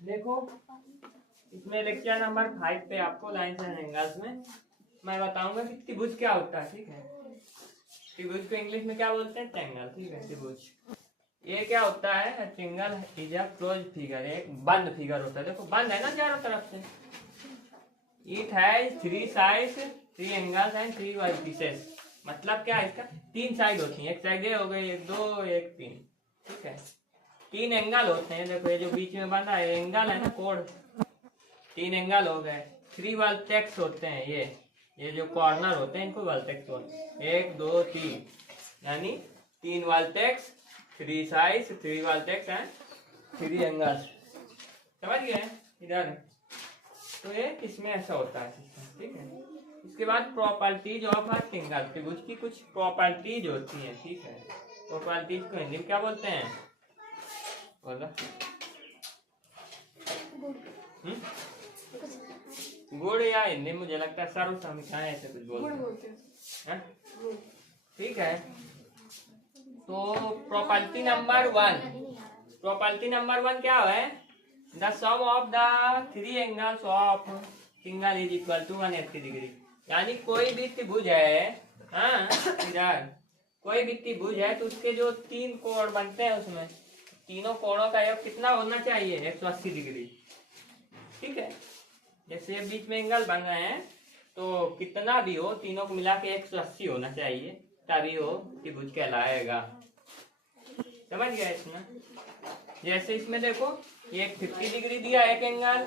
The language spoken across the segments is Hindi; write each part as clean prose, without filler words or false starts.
देखो इसमें लेक्चर नंबर 5 पे आपको लाइन्स एंड एंगल्स में मैं बताऊंगा कि त्रिभुज क्या होता है। ठीक है, त्रिभुज को इंग्लिश में क्या बोलते हैं? ट्रायंगल। ठीक है, त्रिभुज ये क्या होता है? Triangle is a close figure, एक बंद फिगर होता है। देखो बंद है ना चारों तरफ से। It has 3 sides 3 angles and 3 vertices. मतलब क्या है इसका? 3 साइड होती है, एक साइड ये हो गई, एक 2 एक 3। ठीक है, 3 एंगल होते हैं। देखो ये जो बीच में बना है एंगल है ना, कोण। 3 एंगल हो गए। 3 वर्टेक्स होते हैं, ये जो कॉर्नर होते हैं इनको वर्टेक्स बोलते हैं। 1 2 3 यानी 3 vertex, 3 sides, 3 vertex and 3 angles. समझ गए इधर? तो ये इसमें ऐसा होता है। ठीक है, इसके बाद प्रॉपर्टीज ऑफ अ ट्रायंगल। त्रिभुज की कुछ प्रॉपर्टीज होती हैं। ठीक है, प्रॉपर्टीज को हिंदी में क्या बोलते हैं? बोलो। गुण या हिंदी में मुझे लगता है सर्व समीकरण ऐसे कुछ बोलते हैं। ठीक है, तो प्रॉपर्टी नंबर 1, प्रॉपर्टी नंबर 1 क्या है? The sum of the 3 angles of triangle is equal to 180 degree. यानी कोई भी त्रिभुज है, हाँ इधर कोई भी त्रिभुज है तो उसके जो 3 कोण बनते हैं उसमें तीनों कोणों का योग कितना होना चाहिए? 180 डिग्री। ठीक है, जैसे बीच में एंगल बन रहे हैं तो कितना भी हो तीनों को मिला के 180 होना चाहिए, तभी वो त्रिभुज कहलाएगा। समझ गया इसमें? जैसे इसमें देखो ये 50 डिग्री दिया एक एंगल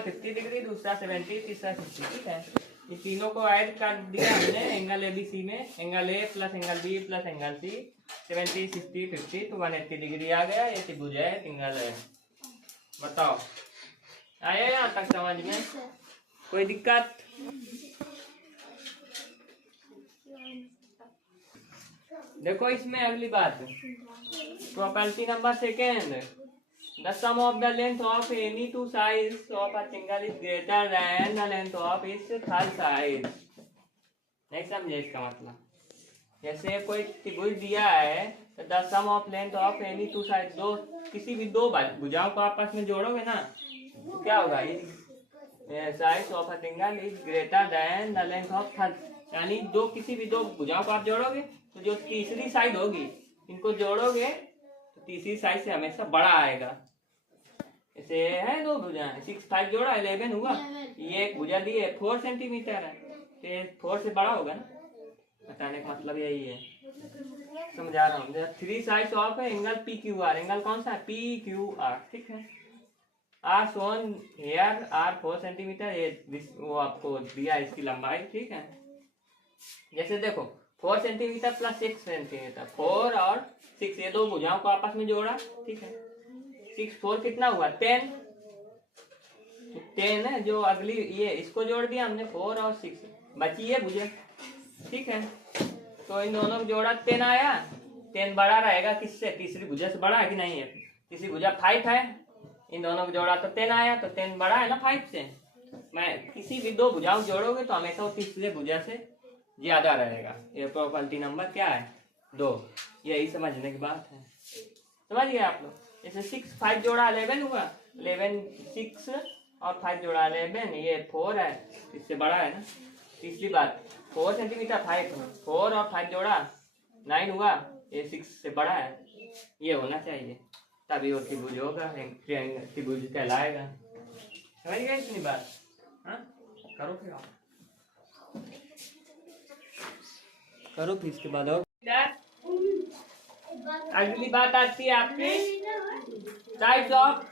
50 डिग्री, दूसरा 70, तीसरा 60। ठीक है, ये तीनों को ऐड कर दिया हमने एंगल ABC में, angle A plus angle B plus angle C, 70 60 50 तो 180 डिग्री आ गया। ये त्रिभुज है, ट्रायंगल है। बताओ आया यहाँ तक समझ में? कोई दिक्कत? देखो इसमें अगली बात, property number 2, the sum of the length of any 2 sides of a triangle is greater than the length of its third side। नहीं समझे इसका मतलब? जैसे कोई त्रिभुज दिया है तो the sum of length of any 2 sides, दो किसी भी 2 भुजाओं को आपस में जोड़ोगे ना तो क्या होगा? sides of a triangle is greater than the length of third, यानी किसी भी 2 भुजाओं को आप जोड़ोगे तो जो तीसरी साइड होगी इनको जोड़ोगे तो तीसरी साइड से हमेशा बड़ा आएगा। ऐसे है 2 भुजाएं, 6 5 जोड़ा 11 हुआ। ये एक भुजा दी है 4 सेंटीमीटर है तो 4 से बड़ा होगा ना। बताने का मतलब यही है, समझा रहा हूँ। 3 sides of angle PQR, angle कौन सा है? PQR। ठीक है, are shown here are 4 centimetre, ये वो आपको दिया इसकी लंबाई। ठीक है, जैसे देखो 4 सेंटीमीटर प्लस 6 सेंटीमीटर, 4 और 6 ये 2 भुजाओं को आपस में जोड़ा। ठीक है, 6 4 कितना हुआ? 10 है। जो अगली ये इसको जोड़ दिया हमने 4 और 6, बची ये भुजा। ठीक है, तो इन दोनों को जोड़ा 10 आया। 10 बड़ा रहेगा किससे? तीसरी भुजा से बड़ा है कि नहीं है? तीसरी भुजा 5 है, इन दोनों को जोड़ा तो 10 आया, तो 10 बड़ा है ना 5 से। मैं किसी भी 2 भुजाओं जोड़ोगे तो हमेशा वो तीसरे भुजा से ज्यादा रहेगा। ये प्रॉपर्टी नंबर क्या है? 2। यही समझने की बात है। समझ गए आप लोग? जैसे 6 5 जोड़ा 11 हुआ, 11 6 और 5 जोड़ा 11, ये 4 है, इससे बड़ा है ना। तीसरी बात 4 सेंटीमीटर 5, 4 और 5 जोड़ा 9 हुआ, ये 6 से बड़ा है, ये होना चाहिए, तभी वो त्रिभुज होगा, त्रिभुज कहलाएगा। समझ गए इतनी बात? हाँ करो फिर आप करो फिर इसके बाद और अगली बात आती है आपकी टाइप्स ऑफ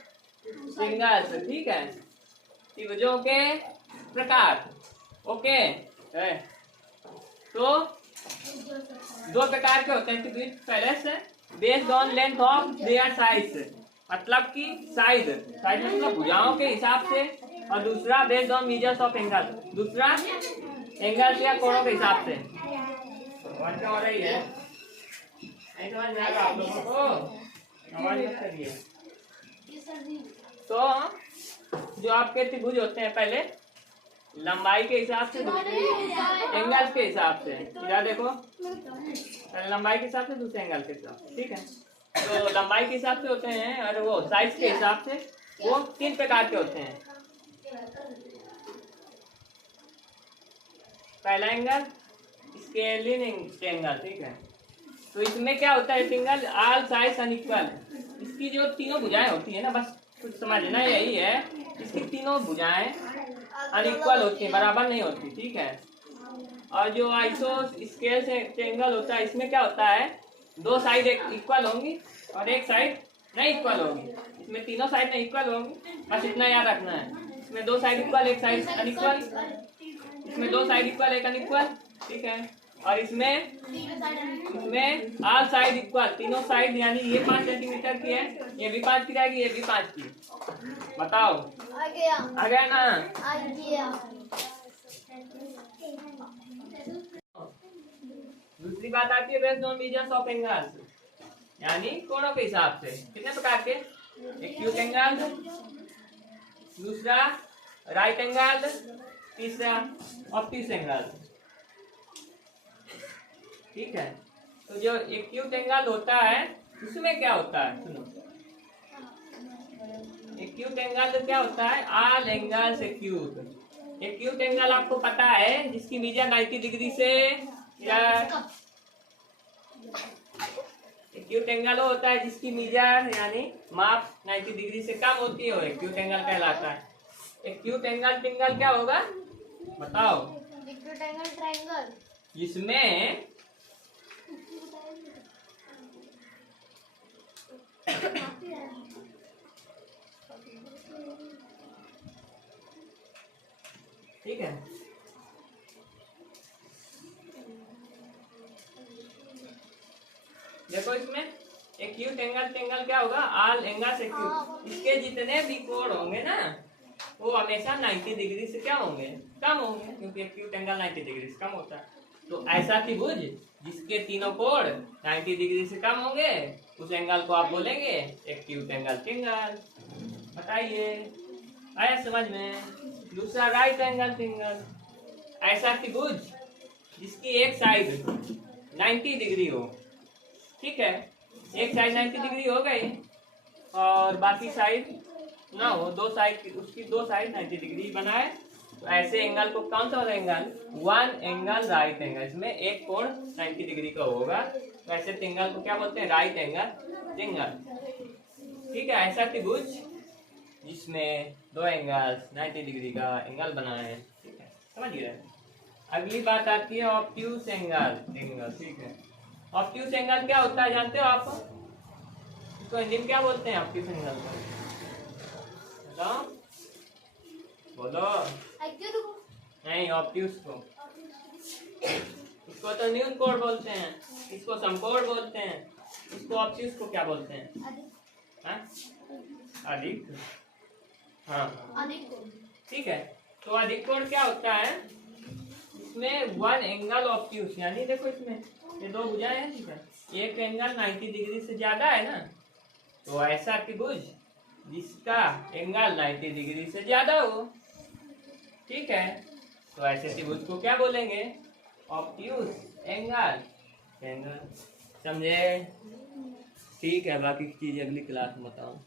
ट्रायंगल्स। ठीक है, त्रिभुजों के प्रकार। ओके, तो 2 प्रकार के होते हैं त्रिभुज। पहले से based on length of their sides, मतलब कि साइड मतलब भुजाओं के हिसाब से, और दूसरा based on measures of angle, दूसरा एंगल या कोणों के हिसाब से। हो रही है नहीं समझ में आएगा आप लोगों को? आवाज मत करिए। तो जो आपके त्रिभुज होते हैं पहले लंबाई के हिसाब से, दूसरे एंगल के हिसाब से। क्या देखो, पहले लंबाई के हिसाब से, दूसरे एंगल के हिसाब से। ठीक है, तो लंबाई के हिसाब से होते हैं और वो साइज के हिसाब से वो 3 प्रकार के होते हैं। पहला एंगल स्केलिंग एंगल, ठीक है। तो इसमें क्या होता है, सिंगल ऑल साइज अनइक्वल। इसकी जो तीनों भुजाएं होती है ना, बस कुछ समझना यही है, इसकी तीनों भुजाएं अनइक्वल होती है, बराबर नहीं होती, ठीक है। और जो आइसो स्केल से एंगल होता है, इसमें क्या होता है, 2 साइड इक्वल होंगी और 1 साइड नहीं इक्वल होगी। इसमें तीनों साइड नहीं इक्वल होंगी, बस इतना याद रखना है। इसमें 2 साइड इक्वल, 1 साइड अनइक्वल। इसमें 2 साइड इक्वल, 1 अनइक्वल, ठीक है। और इसमें ऑल साइड इक्वल, तीनों साइड, यानी ये 5 सेंटीमीटर की है, ये भी 5 की रहेगी, ये भी 5 की। बताओ आ गया ना? आ गया। दूसरी बात आती है based on measures of angles, यानी कोणों के हिसाब से। कितने प्रकार के? एक्यूट एंगल, दूसरा राइट एंगल, तीसरा ऑब्ट्यूस एंगल, ठीक है। तो जो एक्यूट एंगल होता है उसमें क्या होता है, सुनो। एक्यूट एंगल क्या होता है, all angles acute. Acute angle आपको पता है, जिसकी मीजर 90 डिग्री से, या एक्यूट एंगल होता है जिसकी मीजर यानी माप 90 डिग्री से कम होती है, वो एक्यूट एंगल कहलाता है। एक्यूट एंगल ट्रायंगल क्या होगा, बताओ। एक्यूट एंगल ट्रायंगल, इसमें ठीक है, देखो इसमें एक्यूट एंगल क्या होगा, ऑल एंगल्स एक्यूट। इसके जितने भी कोण होंगे ना, वो हमेशा 90 डिग्री से क्या होंगे, कम होंगे, क्योंकि एक्यूट एंगल 90 डिग्री से कम होता है। तो ऐसा त्रिभुज जिसके तीनों कोण 90 डिग्री से कम होंगे, उस एंगल को आप बोलेंगे एक्यूट एंगल ट्रायंगल। बताइए, आया समझ में? दूसरा राइट एंगल ट्रायंगल, ऐसा त्रिभुज जिसकी एक साइड 90 डिग्री हो, ठीक है। एक साइड 90 डिग्री हो गई और बाकी साइड ना हो, 2 साइड, उसकी 2 साइड 90 डिग्री बनाए, तो ऐसे एंगल को कौन सा एंगल, 1 एंगल राइट एंगल। इसमें एक कोण 90 डिग्री का होगा, तो ऐसे एंगल को क्या बोलते हैं, राइट एंगल ट्रायंगल, ठीक है। ऐसा त्रिभुज जिसमें 2 एंगल्स 90 डिग्री का एंगल बनाए, ठीक है, समझ गए। अगली बात आती है ऑब्ट्यूस एंगल, ठीक है। ऑब्ट्यूस एंगल क्या होता है, जानते हो आप? इसको हिंदी में क्या बोलते हैं ऑब्ट्यूस एंगल को, बताओ, बोलो। नहीं, ऑब्ट्यूस को, इसको तो न्यून कोण बोलते हैं, इसको समकोण बोलते हैं, इसको ऑब्ट्यूस को क्या बोलते हैं, अधिक, हाँ, ठीक है। तो अधिक कोण क्या होता है, इसमें 1 एंगल ऑब्ट्यूस, यानी देखो इसमें ये 2 भुजाएं हैं, ठीक है। एक एंगल 90 डिग्री से ज्यादा है ना, तो ऐसा त्रिभुज जिसका एंगल 90 डिग्री से ज्यादा हो, ठीक है, तो ऐसे त्रिभुज को क्या बोलेंगे, ऑब्ट्यूस एंगल। समझे? ठीक है, बाकी चीज अगली क्लास में बताऊं।